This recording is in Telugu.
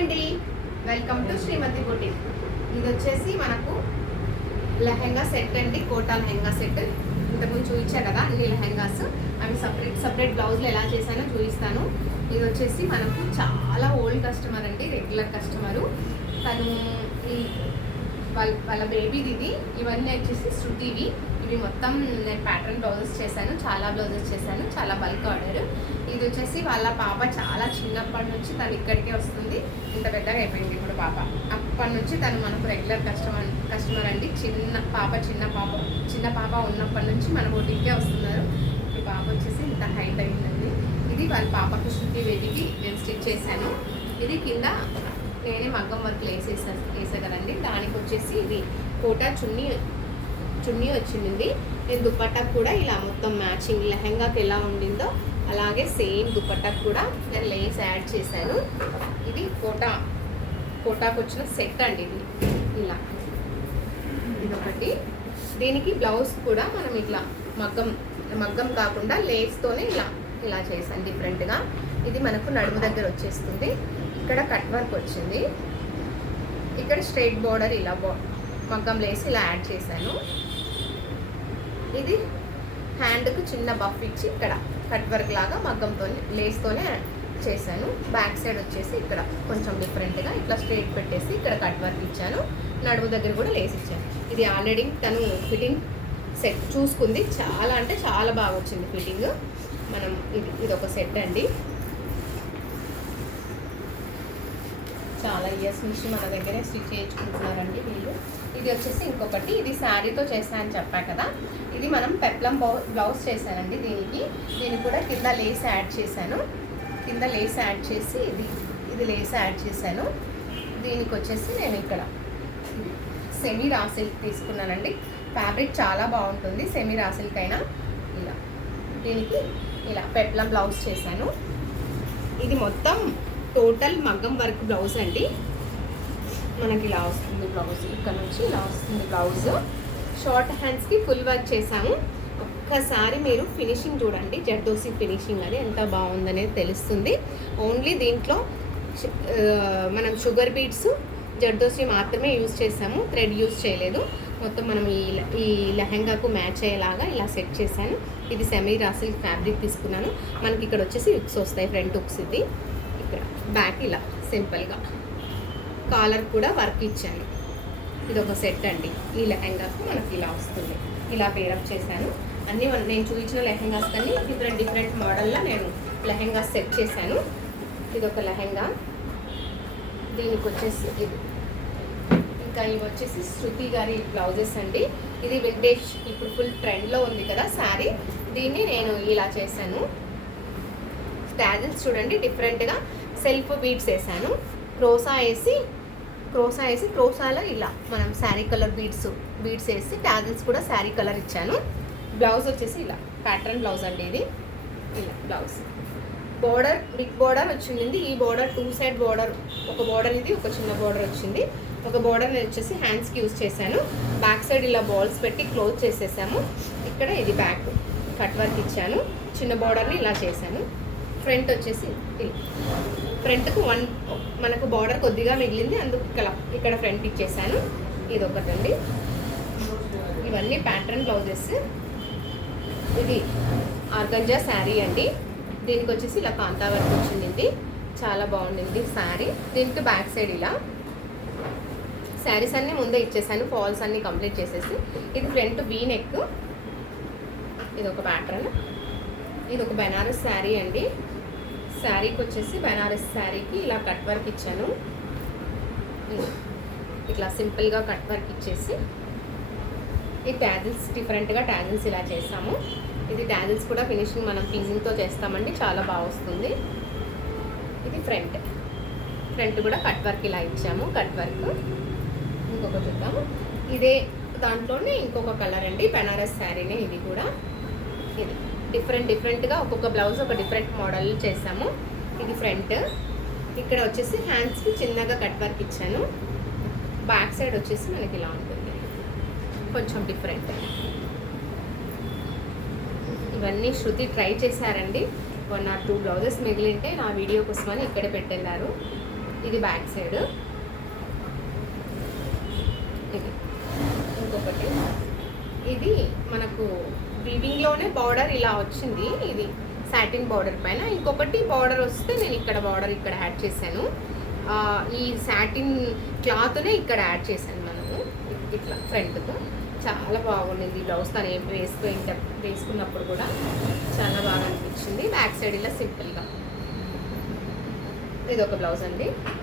అండి, వెల్కమ్ టు శ్రీమతి బుటీక్. ఇది వచ్చేసి మనకు లెహెంగా సెట్ అండి, కోటా లెహెంగా సెట్. ఇంతకుముందు చూపించా కదా అన్ని లెహెంగాస్, అవి సపరేట్ బ్లౌజ్లు ఎలా చేశానో చూపిస్తాను. ఇది వచ్చేసి మనకు చాలా ఓల్డ్ కస్టమర్ అండి, రెగ్యులర్ కస్టమరు. తను ఈ వాళ్ళ బేబీది ఇది. ఇవన్నీ వచ్చేసి శృతివి. ఇవి మొత్తం నేను ప్యాటర్న్ బ్లౌజెస్ చేశాను, చాలా బ్లౌజెస్ చేశాను, చాలా బల్క్ ఆర్డర్. ఇది వచ్చేసి వాళ్ళ పాప చాలా చిన్నప్పటి నుంచి తను ఇక్కడికే వస్తుంది. ఇంత పెద్దగా అయిపోయింది ఇప్పుడు పాప. అప్పటి నుంచి తను మనకు రెగ్యులర్ కస్టమర్ అండి. చిన్న పాప ఉన్నప్పటి నుంచి మన బోటికే వస్తున్నారు. ఇప్పుడు పాప వచ్చేసి ఇంత హైట్ అయిందండి. ఇది వాళ్ళ పాపకు శృతి బేబీకి నేను స్టిచ్ చేశాను. ఇది కింద నేనే మగ్గం వర్క్ వేసా కదండి. దానికి వచ్చేసి ఇది కోటా చున్నీ వచ్చింది. నేను దుపట్టాకు కూడా ఇలా మొత్తం మ్యాచింగ్ లెహెంగాకి ఎలా ఉండిందో అలాగే సేమ్ దుపట్టాకు కూడా నేను లేస్ యాడ్ చేశాను. ఇది కోటాకు వచ్చిన సెట్ అండి. ఇది ఇలా ఇదొకటి. దీనికి బ్లౌజ్ కూడా మనం ఇట్లా మగ్గం కాకుండా లేస్తోనే ఇలా చేశాను డిఫరెంట్గా. ఇది మనకు నడుము దగ్గర వచ్చేస్తుంది. ఇక్కడ కట్ వర్క్ వచ్చింది. ఇక్కడ స్ట్రైట్ బోర్డర్ ఇలా మగ్గం లేసి ఇలా యాడ్ చేశాను. ఇది హ్యాండ్కు చిన్న బఫ్ ఇచ్చి ఇక్కడ కట్ వర్క్ లాగా మగ్గంతో లేస్తోనే చేశాను. బ్యాక్ సైడ్ వచ్చేసి ఇక్కడ కొంచెం డిఫరెంట్గా ఇట్లా స్ట్రైట్ పెట్టేసి ఇక్కడ కట్ వర్క్ ఇచ్చాను. నడుము దగ్గర కూడా లేసి ఇచ్చాను. ఇది ఆల్రెడీ తను ఫిట్టింగ్ సెట్ చూసుకుంది. చాలా అంటే చాలా బాగా వచ్చింది ఫిట్టింగ్. మనం ఇది ఒక సెట్ అండి. చాలా ఇయర్స్ నుంచి మన దగ్గరే స్టిచ్ చేయించుకుంటున్నారండి వీళ్ళు. ఇది వచ్చేసి ఇంకొకటి. ఇది శారీతో చేస్తానని చెప్పా కదా. ఇది మనం పెప్లం బ్లౌజ్ చేశానండి. దీనికి కూడా కింద లేస్ యాడ్ చేశాను. కింద లేస్ యాడ్ చేసి ఇది లేస్ యాడ్ చేశాను. దీనికి వచ్చేసి నేను ఇక్కడ సెమీ రా సిల్క్ తీసుకున్నానండి. ఫ్యాబ్రిక్ చాలా బాగుంటుంది సెమీ రా సిల్క్ అయినా. దీనికి ఇలా పెప్లం బ్లౌజ్ చేశాను. ఇది మొత్తం టోటల్ మగ్గం వర్క్ బ్లౌజ్ అండి. మనకి ఇలా వస్తుంది బ్లౌజ్, ఇక్కడ నుంచి ఇలా వస్తుంది బ్లౌజ్. షార్ట్ హ్యాండ్స్కి ఫుల్ వర్క్ చేసాము. ఒక్కసారి మీరు ఫినిషింగ్ చూడండి, జర్దోసి ఫినిషింగ్ అది ఎంత బాగుందనేది తెలుస్తుంది. ఓన్లీ దీంట్లో మనం షుగర్ బీడ్స్ జర్దోసి మాత్రమే యూజ్ చేసాము, థ్రెడ్ యూజ్ చేయలేదు. మొత్తం మనం ఈ లెహెంగాకు మ్యాచ్ అయ్యేలాగా ఇలా సెట్ చేశాను. ఇది సెమీ రా సిల్క్ ఫ్యాబ్రిక్ తీసుకున్నాను. మనకి ఇక్కడ వచ్చేసి హుక్స్ వస్తాయి, ఫ్రంట్ హుక్స్. ఇది ఇక్కడ బ్యాక్ ఇలా సింపుల్గా కాలర్ కూడా వర్క్ ఇచ్చాను. ఇది ఒక సెట్ అండి. ఈ లెహెంగాకు మనకి ఇలా వస్తుంది. ఇలా పేరప్ చేశాను. అన్నీ నేను చూపించిన లెహెంగాస్ కానీ డిఫరెంట్ మోడల్లో నేను లెహెంగాస్ సెట్ చేశాను. ఇది ఒక లెహెంగా. దీనికి వచ్చేసి ఇది ఇంకా ఇవి వచ్చేసి శృతి గారి బ్లౌజెస్ అండి. ఇది వింటేజ్, ఇప్పుడు ఫుల్ ట్రెండ్లో ఉంది కదా శారీ. దీన్ని నేను ఇలా చేశాను. స్టాజిల్స్ చూడండి డిఫరెంట్గా సెల్ఫ్ బీడ్స్ వేసాను. క్రోసా వేసి క్రోసాలో ఇలా మనం శారీ కలర్ బీడ్స్ వేసి టాజిల్స్ కూడా శారీ కలర్ ఇచ్చాను. బ్లౌజ్ వచ్చేసి ఇలా ప్యాటర్న్ బ్లౌజ్ అండి. ఇది ఇలా బ్లౌజ్ బోర్డర్ బిగ్ బోర్డర్ వచ్చింది. ఈ బోర్డర్ 2 సైడ్ బోర్డర్, ఒక బోర్డర్ ఇది, ఒక చిన్న బోర్డర్ వచ్చింది. ఒక బోర్డర్ వచ్చేసి హ్యాండ్స్కి యూజ్ చేశాను. బ్యాక్ సైడ్ ఇలా బాల్స్ పెట్టి క్లోజ్ చేసేసాము. ఇక్కడ ఇది బ్యాక్ కట్ వర్క్ ఇచ్చాను. చిన్న బోర్డర్ని ఇలా చేశాను. ఫ్రంట్ వచ్చేసి ఫ్రంట్కు మనకు బార్డర్ కొద్దిగా మిగిలింది, అందుకు ఇక్కడ ఫ్రంట్ ఇచ్చేసాను. ఇది ఒకటండి. ఇవన్నీ ప్యాటర్న్ బ్లౌజెస్. ఇది ఆర్గంజా శారీ అండి. దీనికి వచ్చేసి ఇలా కాంతా వర్క్ వచ్చింది. చాలా బాగుండింది శారీ. దీనికి బ్యాక్ సైడ్ ఇలా శారీస్ అన్నీ ముందే ఇచ్చేసాను, ఫాల్స్ అన్నీ కంప్లీట్ చేసేసి. ఇది ఫ్రంట్ వీ నెక్. ఇది ఒక ప్యాటర్న్. ఇది ఒక బెనారస్ శారీ అండి. శారీకి వచ్చేసి బెనారస్ శారీకి ఇలా కట్ వర్క్ ఇచ్చాను. ఇట్లా సింపుల్గా కట్ వర్క్ ఇచ్చేసి ఈ ట్యాజిల్స్ డిఫరెంట్గా ట్యాజిల్స్ ఇలా చేసాము. ఇది ట్యాజిల్స్ కూడా ఫినిషింగ్ మనం పింజింగ్తో చేస్తామండి, చాలా బాగా వస్తుంది. ఇది ఫ్రంట్ కూడా కట్ వర్క్ ఇలా ఇచ్చాము. కట్ వర్క్ ఇంకొక చూద్దాము. ఇదే దాంట్లోనే ఇంకొక కలర్ అండి, బెనారస్ శారీనే. ఇది కూడా ఇది డిఫరెంట్గా ఒక్కొక్క బ్లౌజ్ ఒక డిఫరెంట్ మోడల్ చేసాము. ఇది ఫ్రంట్. ఇక్కడ వచ్చేసి హ్యాండ్స్కి చిన్నగా కట్ వర్క్ ఇచ్చాను. బ్యాక్ సైడ్ వచ్చేసి మనకి ఇలా ఉంటుంది, కొంచెం డిఫరెంట్. ఇవన్నీ శృతి ట్రై చేశారండి. 1 or 2 బ్లౌజెస్ మిగిలింటే నా వీడియో కోసమని ఇక్కడే పెట్టెళ్ళారు. ఇది బ్యాక్ సైడ్. ఇది ఇంకొకటి, ఇది మనకు వీవింగ్లోనే బార్డర్ ఇలా వచ్చింది. ఇది సాటిన్ బార్డర్ పైన ఇంకొకటి బార్డర్ వస్తే నేను ఇక్కడ బార్డర్ ఇక్కడ యాడ్ చేశాను. ఈ సాటిన్ క్లాత్నే ఇక్కడ యాడ్ చేశాను మనము ఇట్లా ఫ్రంట్తో. చాలా బాగుంది బ్లౌజ్. తను ఏం వేసుకున్నప్పుడు కూడా చాలా బాగా అనిపించింది. బ్యాక్ సైడ్ ఇలా సింపుల్గా. ఇది ఒక బ్లౌజ్ అండి.